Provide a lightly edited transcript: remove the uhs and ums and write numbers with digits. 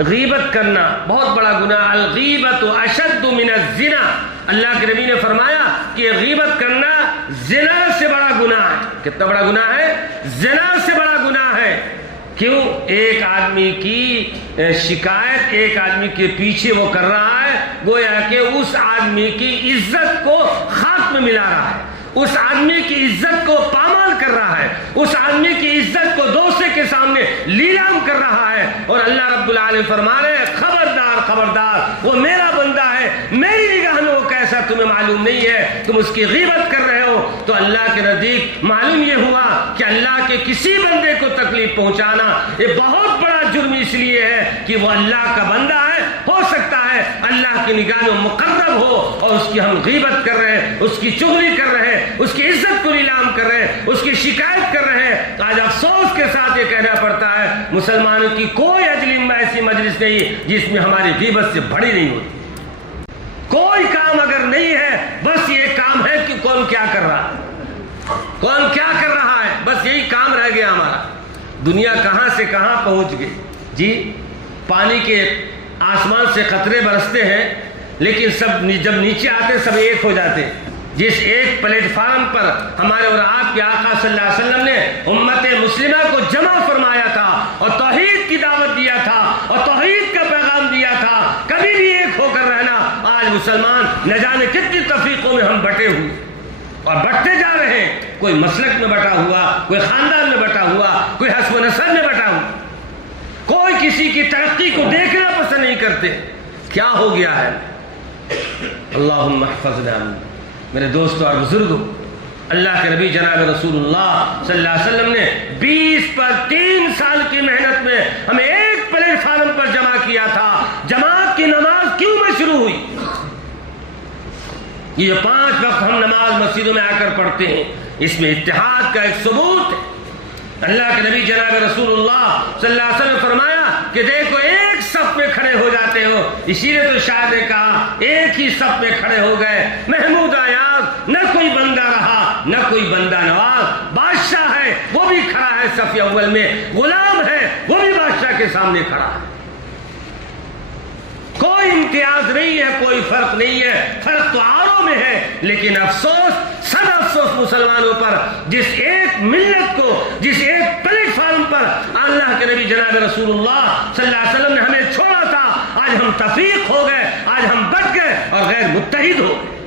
غیبت کرنا بہت بڑا گناہ، الغیبت اشد من الزنا، اللہ کے نبی نے فرمایا کہ غیبت کرنا زنا سے بڑا گناہ ہے۔ کتنا بڑا گناہ ہے؟ زنا سے بڑا گناہ ہے۔ کیوں؟ ایک آدمی کی شکایت ایک آدمی کے پیچھے وہ کر رہا ہے، گویا کہ اس آدمی کی عزت کو خاک میں ملا رہا ہے، اس آدمی کی عزت کو پامال کر رہا ہے، اس آدمی کی عزت کو دوسرے کے سامنے لیلام کر رہا ہے۔ اور اللہ رب العالمین فرما رہے ہیں خبردار خبردار، وہ میرا بندہ ہے، میری نگاہ میں وہ کیسا تمہیں معلوم نہیں ہے، تم اس کی غیبت کر رہے ہو۔ تو اللہ کے نزدیک معلوم یہ ہوا کہ اللہ کے کسی بندے کو تکلیف پہنچانا یہ بہت بڑا جرم اس لیے ہے کہ وہ اللہ کا بندہ ہے، ہو سکتا ہے اللہ کی نگاہ میں مقرب ہو اور اس کی ہم غیبت کر رہے ہیں، اس کی چغلی کر رہے ہیں، اس کی عزت کو نیلام کر رہے ہیں، اس کی شکایت کر رہے ہیں۔ آج افسوس کے ساتھ یہ کہنا پڑتا ہے مسلمانوں کی کوئی اجلس ایسی مجلس نہیں جس میں ہماری غیبت سے بڑی نہیں ہوتی۔ کوئی کام اگر نہیں ہے بس یہ کام ہے کہ کون کیا کر رہا ہے، کون کیا کر رہا ہے، بس یہی کام رہ گیا ہمارا۔ دنیا کہاں سے کہاں پہنچ گئی جی۔ پانی کے آسمان سے قطرے برستے ہیں لیکن سب جب نیچے آتے سب ایک ہو جاتے۔ جس ایک پلیٹ فارم پر ہمارے اور آپ کے آقا صلی اللہ علیہ وسلم نے امت مسلمہ کو جمع فرمایا تھا اور توحید کی دعوت دیا تھا اور توحید کا پیغام دیا تھا، کبھی بھی ایک ہو کر رہنا۔ آج مسلمان نہ جانے کتنی تفریقوں میں ہم بٹے ہوئے اور بٹتے جا رہے ہیں، کوئی مسلک میں بٹا ہوا، کوئی خاندان میں بٹا ہوا، کوئی حسب و نسب میں بٹا ہوا، کوئی کسی کی ترقی کو دیکھنا پسند نہیں کرتے۔ کیا ہو گیا ہے؟ اللہم احفظنا۔ میرے دوستو اور بزرگوں، اللہ کے نبی جناب رسول اللہ صلی اللہ علیہ وسلم نے 20 پر 3 سال کی محنت میں ہمیں ایک پلیٹ فارم پر جمع کیا تھا۔ جماعت کی نماز کیوں میں شروع ہوئی؟ یہ جو 5 وقت ہم نماز مسجدوں میں آ کر پڑھتے ہیں، اس میں اتحاد کا ایک ثبوت ہے۔ اللہ کے نبی جناب رسول اللہ صلی اللہ علیہ وسلم نے فرمایا کہ دیکھو ایک صف میں کھڑے ہو جاتے ہو، اسی لیے تو شاعر نے کہا ایک ہی صف میں کھڑے ہو گئے محمود ایاز، نہ کوئی بندہ رہا نہ کوئی بندہ نواز۔ بادشاہ ہے وہ بھی کھڑا ہے صف اول میں، غلام ہے وہ بھی بادشاہ کے سامنے کھڑا ہے۔ کوئی امتیاز نہیں ہے، کوئی فرق نہیں ہے، فرق تو آروں میں ہے۔ لیکن افسوس، سب افسوس مسلمانوں پر جس ایک ملت کو، جس ایک پلیٹ فارم پر اللہ کے نبی جناب رسول اللہ صلی اللہ علیہ وسلم نے ہمیں چھوڑا تھا، آج ہم تفریق ہو گئے، آج ہم بٹ گئے اور غیر متحد ہو گئے۔